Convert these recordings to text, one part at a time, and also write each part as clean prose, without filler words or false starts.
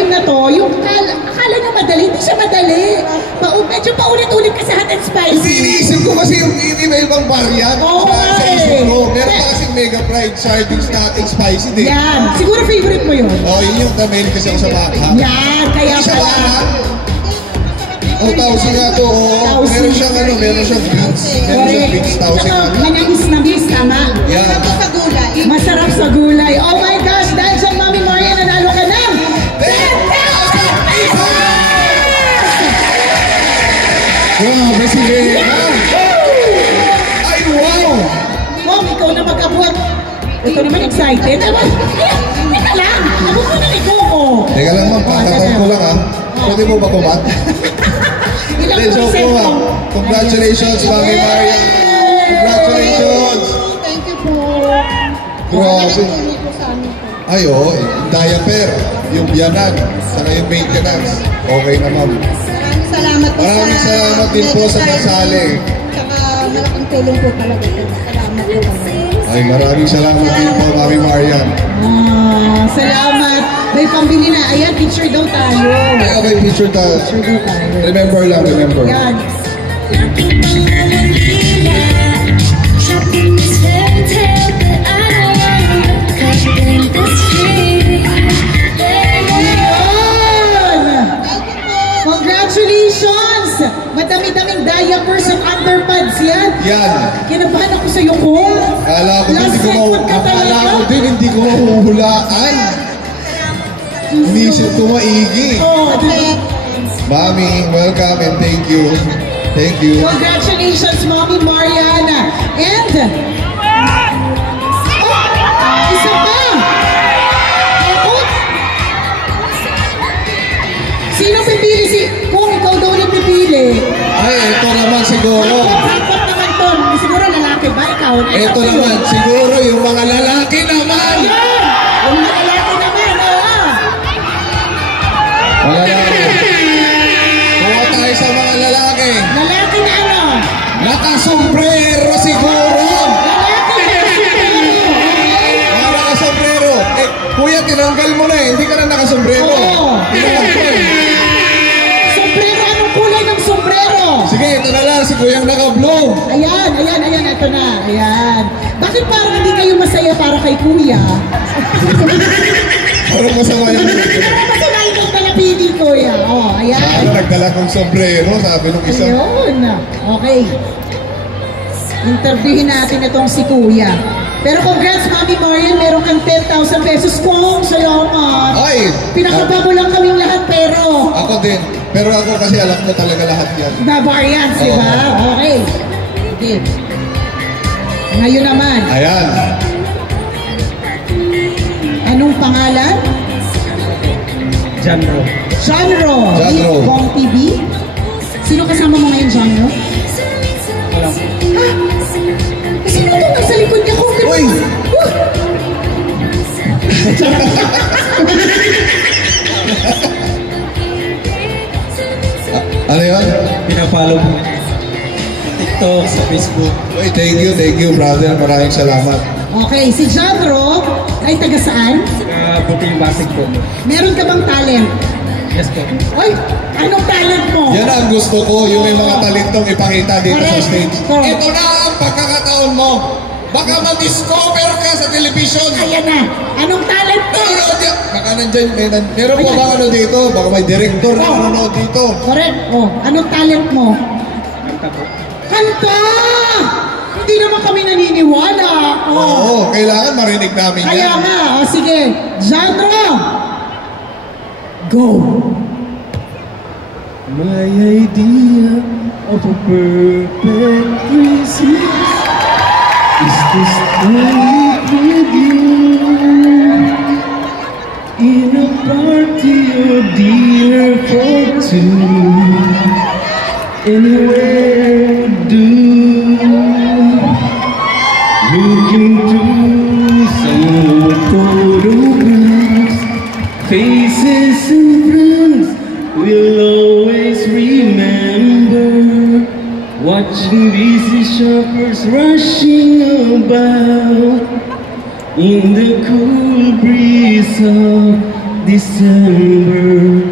game na to, yung akala nyo madali, hindi siya madali. Medyo paulit-ulit kasi hot and spicy. Hindi, iniisip ko kasi yung iba-ibang variant. Oo nga eh. Meron pa kasing Mega Pride, sardines na hot and spicy din. Yan, siguro favorite mo yun. Oo, yun yung tamay kasi ako sa baka. Yan, kaya pala. Tausi nga to. Meron siyang beans. Meron siyang beans, tausi nga. Manamis na beans, tama? Yan. Masarap sa gulay. Oh my gosh, dahil sa Mami Maria, nanalo ka ng 10,000 pesos! Grabe si Lea! Ay, wow! Mom, ikaw na mag-abot. Ito naman excited. Teka lang, abot mo na ni Coco. Teka lang, ma'am, pakataon ko lang, ha? Pwede mo ba kumat? Ilang percent mo? Congratulations, Mami Maria! Congratulations! Thank you po. Grabe. Ay, oo. Diaper, yung biyanan, saka yung maintenance. Okay na, ma'am. Maraming salamat po. Maraming salamat din po sa kasali. Saka malaking tulong po talaga po. Salamat po. Ay, maraming salamat din po, Mami Marian. Salamat. May pambili na. Ayan, picture daw tayo. Ay, okay, picture tayo. Picture daw tayo. Remember lang, remember. Yan. Congratulations! Madami-daming diapers at underpads yan. Yan. Kinabahan ako sa'yo ko. Akala ko din hindi ko mahuhulaan. Inisip ko maigi. Mami, welcome and thank you. Thank you. Congratulations, Mommy Mariana. And, isa pa. Sino pipili? Kung ikaw daw ulit pipili. Ay, ito naman siguro. Dapat naman to. Siguro lalaki ba? Ikaw? Ito naman, siguro yung mga lalaki naman. Ayan! Yung mga lalaki naman, oo. Mga lalaki. Kuha tayo sa mga lalaki. Lalaki na ano? Nakasombrero siguro. Lalaki na siguro. Mga nakasombrero. Kuya, tinanggal mo na eh. Hindi ka na nakasombrero. Oo. Tinanggal ko eh. Sombrero, anong kulay ng sombrero? Sige, ito na lang. Si Kuyang naka-blue. Ayan, ito na. Ayan. Bakit parang hindi kayo masaya para kay Kuya? Parang masama yung Parang masama yung nagdalapili, Kuya. Oh, ayan. Sana nagdala kong sombrero, sabi nung isa. Ayun. Okay. Interviewin natin itong si Kuya. Pero congrats, Mami Marian, meron kang 10,000 pesos kong salamat. Ay! Pinakababo lang kaming lahat, pero... Ako din. Pero ako kasi alam ko talaga lahat yan. The variants, di ba? Okay. Okay. Ngayon naman. Ayan. Anong pangalan? Janro. Janro. Janro. Bong TV. Sino kasama mo ngayon, Janro? Walang po. Sino ito nasa likod niya? Uy! Ano yun? Pinapalo mo. TikTok, sa Facebook. Uy, thank you, brother. Maraming salamat. Okay, si Janro ay taga saan? Buting basig po. Meron ka bang talent? Yes po. Oy, anong talent mo? Yan ang gusto ko, yung may mga talentong ipakita dito sa Correct. stage. Correct. Ito na ang pagkakataon mo. Baka ma-discover ka sa television. Ayan na. Anong talent mo? Baka nandyan, meron pa ba ano dito? Baka may director na nanonood dito. Correct. Oh, anong talent mo? Kanta po. Kanta! Hindi naman kami naniniwala. Oo, kailangan marinig namin yan. Kaya nga. O sige. Janro! Go! My idea of a perfect Christmas is to stay with you in a party of dinner for two. Anywhere would do. Looking through some old photographs, faces and friends we'll always remember. Watching busy shoppers rushing about in the cool breeze of December,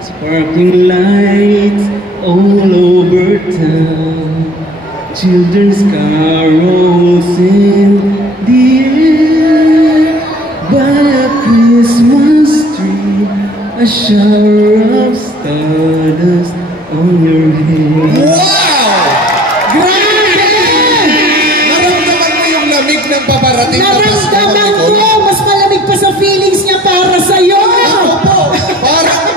sparkling lights all over town, children's carols in the air, by a Christmas tree, a shower of stardust on your head. Wow! Grabe! Naramdaman mo yung lamig ng paparating na Pasko. Naramdaman ko! Mas malamig pa sa feelings niya para sa'yo! Opo, parang,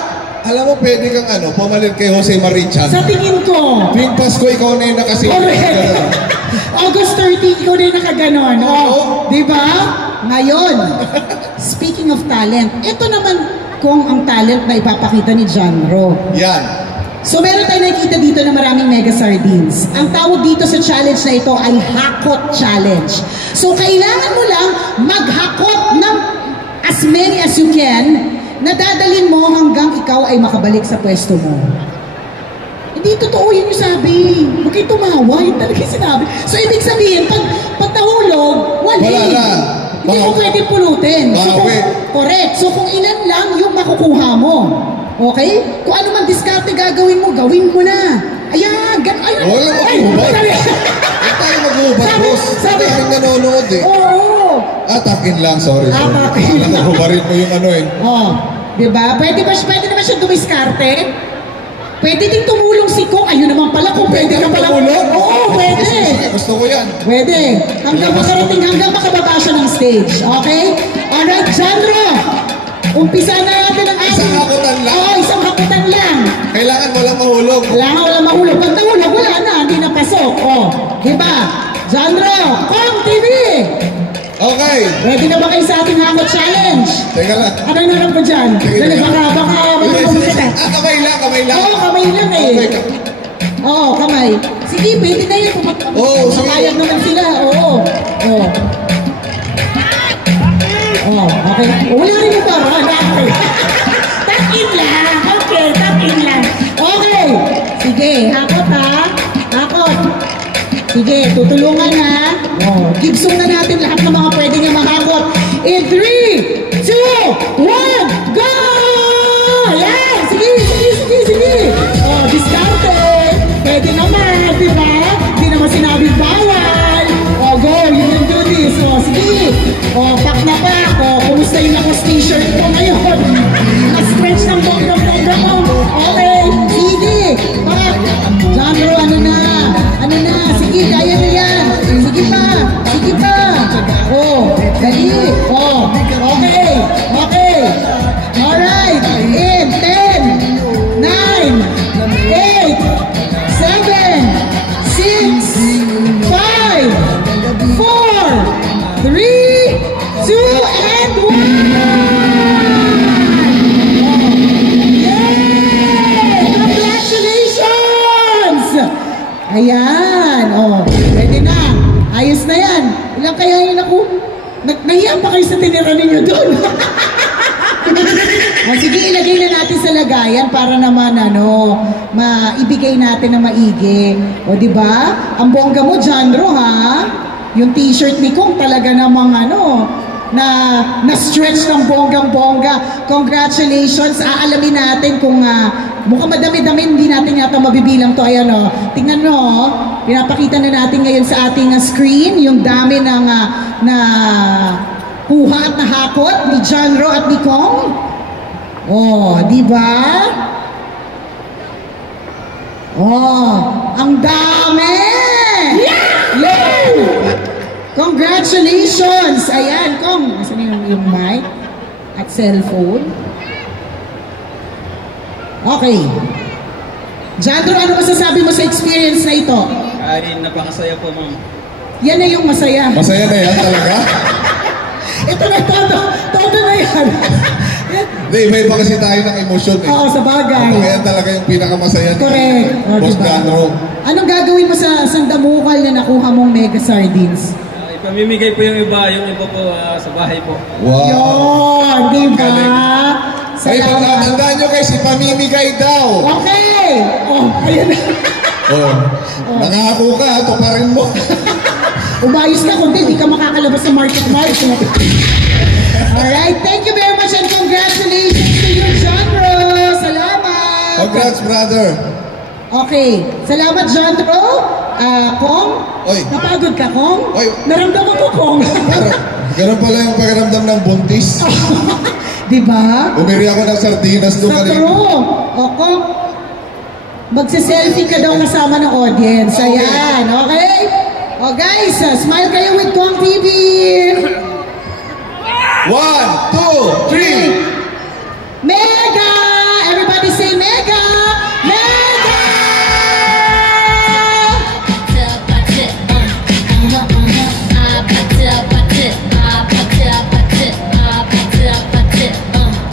alam mo, pwede kang pamalit kay Jose Marichan. Sa tingin ko, Tuwing Pasko, ikaw na yung nakasilip. correct. August 30, ikaw na yung nakaganon. Di ba? Ngayon, speaking of talent, ito naman kung ang talent na ipapakita ni John Ro. Yan. So meron tayo nakikita dito na maraming mega sardines. Ang tawag dito sa challenge na ito ay Hakot Challenge. So kailangan mo lang maghakot ng as many as you can na dadalhin mo hanggang ikaw ay makabalik sa pwesto mo. Hindi totoo yun yung sabi. Huwag kayo tumawa. Yun talaga yung sinabi. So ibig sabihin, pag nahulog, wala na. Hindi mo pwede pulutin. So, correct. So kung ilan lang yung makukuha mo. Okay? Kung ano man diskarte gagawin mo, gawin mo na. Ayan, ayun. Wala mag-ubad. Huwag tayo mag-ubad, boss. Sabi ang nanonood eh. Oo. Takin lang, sorry. Takin lang. Nahubarin mo yung Diba? Pwede naman siya dumiskarte? Pwede din tumulong si Kong. Ayun naman pala, kung pwede ka pala. Oo, pwede. Sige, gusto ko yan. Pwede. Hanggang makababa siya ng stage. Okay? Alright, Jandro. Umpisa na natin ang ating. Isang hakutan lang? Oo, isang hakutan lang. Kailangan walang mahulog. Kailangan walang mahulog. Pag nahulog, wala na. Hindi na pasok. Diba? Jandro, Kong TV. Okay. Ready na ba kayo sa ating Hakot Challenge? Teka lang. Ano yung narap ko dyan? Dali, baka kamay lang. Oo, kamay lang eh. Okay. Oo, kamay. Sige, pwede na yun. Papayag naman sila. Oo. Okay. Wala rin yung parang. Okay. Tap-in lang. Okay, tap-in lang. Okay. Sige, hakot ha. Hakot. Sige, tutulungan ha. Gibsong na natin lahat ng mga pwede nga mahakot. In 3, 2, 1, go! Yan! Sige. Diskarte. Pwede naman, di ba? Di naman sinabing bawal. Go, you can do this. Sige. Pak na pak. Kumusta yung nakos-t-shirt ko ngayon? Na-stretch ng bongga mo. Okay, sige. Pak. Jandro, ano na? Sige, kaya na yan. Sige pa. Dali. Okay. Alright. In 10, 9, 8, 7, 6, 5, 4, 3, 2, and 1! Yay! Congratulations! Ayan. Pwede na. Ayos na yan. Ilang kaya yun ako? Nahiya pa kayo sa tinira ninyo doon. Sige, ilagay na natin sa lagayan para naman maibigay natin na maigi. Diba? Ang bongga mo, Jandro, ha? Yung t-shirt ni Kong talaga namang na-stretch ng bonggang-bongga. Congratulations. Aalamin natin kung mukhang madami-dami, hindi natin yata mabibilang to. Ayan, tingnan mo, pinapakita na natin ngayon sa ating screen yung dami ng kuha at nahakot ni John Ro at ni Kong. Di ba? Ang dami! Yeah! Congratulations! Ayan, Kong. Nasaan yung mic at cellphone? Okay. Jandro, ano masasabi mo sa experience na ito? Napakasaya po, ma'am. Yan na yung masaya. Masaya na yan talaga? Ito na todo na yan. Hindi, may iba kasi tayo ng emosyon eh. Oo, sa bagay. Kaya talaga yung pinakamasaya ni Correct. Boss Jandro. Anong gagawin mo sa sandamukal na nakuha mong mega sardines? Ipamimigay po yung iba po sa bahay po. Wow! Yun, di ba? Ay, pagkatandaan nyo guys, ipamimigay daw. Okay! Ayun na. Nangako ka, tuparin mo. Umayos ka, kundi hindi ka makakalabas sa market. Alright, thank you very much and congratulations to you, John Ro. Salamat. Congrats, brother. Okay. Salamat, John Ro. Kong? Oy. Napagod ka, Kong? Oy. Naramdaman ko, Kong. Ganun pala yung pakiramdam ng buntis. Diba? Bumili ako ng sardinas doon Sa kanina. true. O, Kong, magsiselfie ka daw kasama ng audience. Okay. Ayan, okay? O guys, smile kayo with Kong TV. 1, 2, 3. Mega! Everybody say mega! Mega!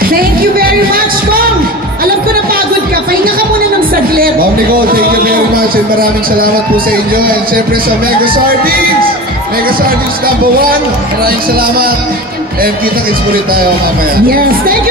Thank you very much, Kong! Alam ko na pagod ka. Pahinga ka muna ng saglit. Ma'am Nicole, thank you very much and maraming salamat po sa inyo. And syempre sa Mega Sardines. Mega Sardines #1. Maraming salamat. And kita-kits ulit tayo mamaya. Yes, thank you.